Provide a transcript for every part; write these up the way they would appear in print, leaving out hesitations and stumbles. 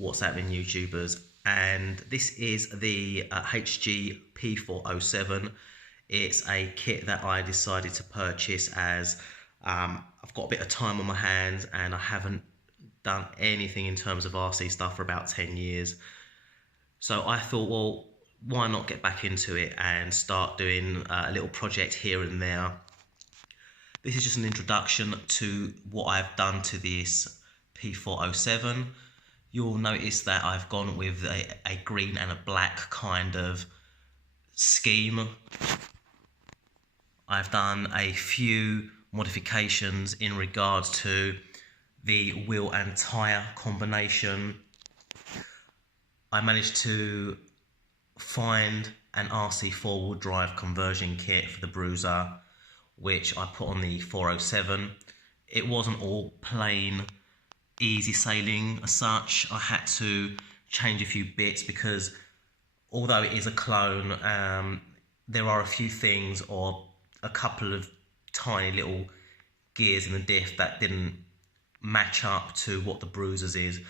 what's happening, YouTubers. And this is the HG P407. It's a kit that I decided to purchase as I've got a bit of time on my hands and I haven't done anything in terms of RC stuff for about 10 years. So I thought, well, why not get back into it and start doing a little project here and there. This is just an introduction to what I've done to this P407. You'll notice that I've gone with a green and a black kind of scheme. I've done a few modifications in regards to the wheel and tyre combination. I managed to find an Rc4wd drive conversion kit for the Bruiser, which I put on the 407. It wasn't all plain easy sailing as such. I had to change a few bits because although it is a clone, there are a few things or a couple of tiny little gears in the diff that didn't match up to what the Bruiser's is.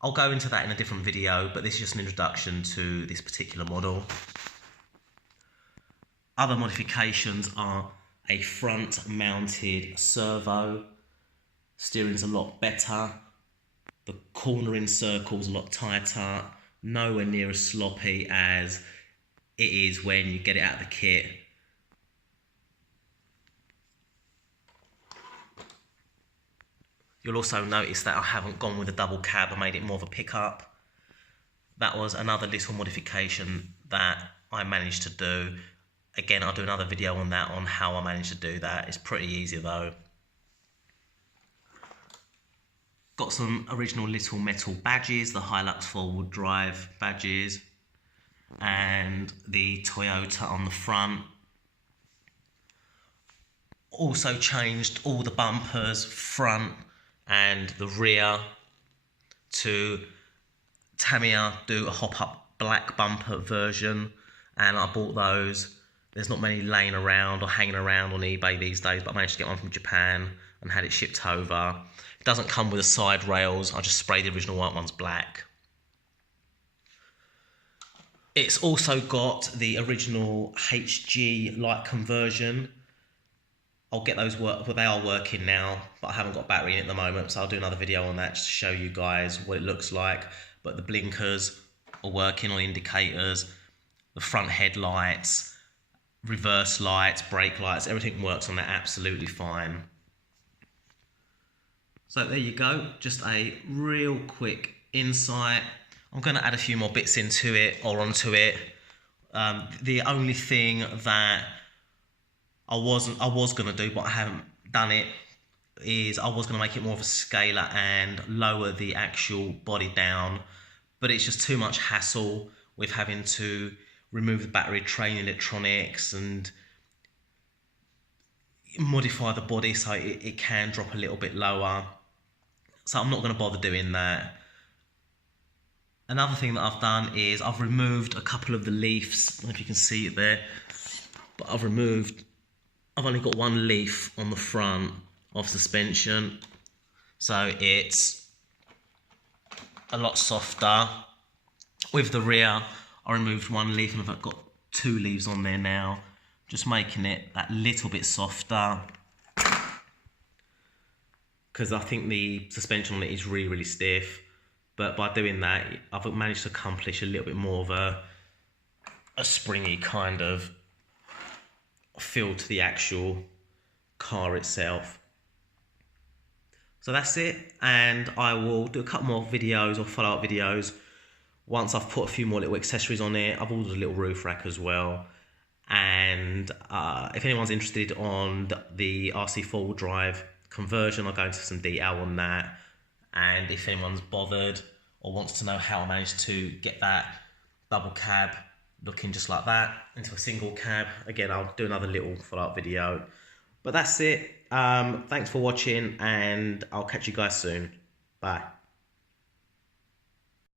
I'll go into that in a different video, but this is just an introduction to this particular model. Other modifications are a front mounted servo. Steering's a lot better. The cornering circle's a lot tighter. Nowhere near as sloppy as it is when you get it out of the kit. You'll also notice that I haven't gone with a double cab. I made it more of a pickup. That was another little modification that I managed to do. Again, I'll do another video on that, on how I managed to do that. It's pretty easy though. Got some original little metal badges, the Hilux 4-wheel drive badges, and the Toyota on the front. Also changed all the bumpers, front and the rear, to Tamiya do a hop-up black bumper version, and I bought those. There's not many laying around or hanging around on eBay these days, but I managed to get one from Japan and had it shipped over. It doesn't come with the side rails. I just sprayed the original white ones black. It's also got the original HG light conversion. I'll get those work, but they are working now, but I haven't got battery in at the moment, so I'll do another video on that just to show you guys what it looks like. But the blinkers are working on indicators, the front headlights, reverse lights, brake lights, everything works on that absolutely fine. So there you go, just a real quick insight. I'm going to add a few more bits into it or onto it. The only thing that I was going to do, but I haven't done it, is I was going to make it more of a scaler and lower the actual body down, but it's just too much hassle with having to remove the battery train electronics and modify the body so it can drop a little bit lower. So I'm not going to bother doing that. Another thing that I've done is I've removed a couple of the leaves. I don't know if you can see it there, but I've only got one leaf on the front of suspension, so it's a lot softer. With the rear, I removed one leaf and I've got 2 leaves on there now, just making it that little bit softer, because I think the suspension on it is really, really stiff. But by doing that, I've managed to accomplish a little bit more of a springy kind of feel to the actual car itself. So that's it, and I will do a couple more videos or follow-up videos once I've put a few more little accessories on it. I've ordered a little roof rack as well, and if anyone's interested on the Rc4wd drive conversion, I'll go into some detail on that. And if anyone's bothered or wants to know how I managed to get that double cab looking just like that into a single cab, again, I'll do another little follow-up video. But that's it. Thanks for watching, and I'll catch you guys soon. Bye.